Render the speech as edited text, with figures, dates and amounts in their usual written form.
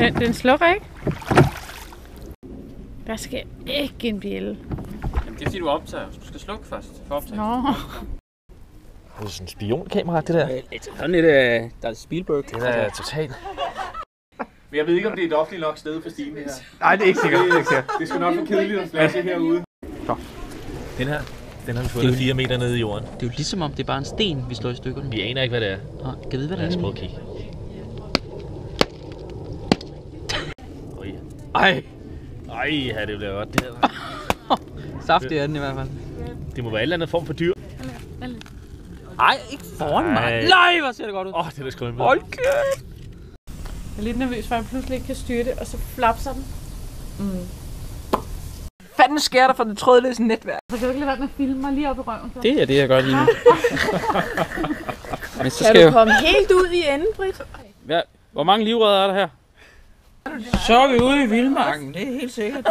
Den slukker ikke. Der skal ikke en bjælle. Jamen, det er fordi, du optager. Du skal slukke først for optagelsen. Nå. Det er sådan en spionkamera, det der. Sådan et, der er Spielberg. Det er totalt. Men jeg ved ikke, om det er et offentligt nok sted for Stine, det her. Nej, det er ikke sikkert. Det skal nok for kedeligt at flashe herude. Den her, den har vi fundet 4 meter nede i jorden. Det er jo ligesom om, det er bare en sten, vi slår i stykker nu. Vi aner ikke, hvad det er. Nå, kan vide, hvad det er? Lad os prøve at kigge. Ej, ja, det bliver godt det her. Saftig er den i hvert fald. Det må være en eller anden form for dyr. Ej, ikke foran mig. Nej, hvor ser det godt ud. Det er da skrømmeligt. Hold kæft. Jeg er lidt nervøs, for jeg pludselig ikke kan styre det, og så flapser den. Fanden sker der for det trådløse netværk? Så kan du ikke lade være med at filme mig lige op i røven? Så? Det er det, jeg gør lige nu. Men så Kan du komme helt ud i enden, Britt? Hvor mange livreder er der her? Så er vi ude i vildmarken, det er helt sikkert.